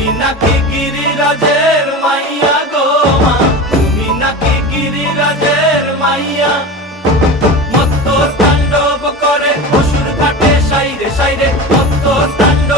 তুমি নাকি গিরিরাজের মাইয়া গো মা, তুমি নাকি গিরিরাজের মাইয়া। মত্ত তাণ্ডব করে অসুর ঘাটে সাইরে সাইরে, মত্ত তাণ্ডব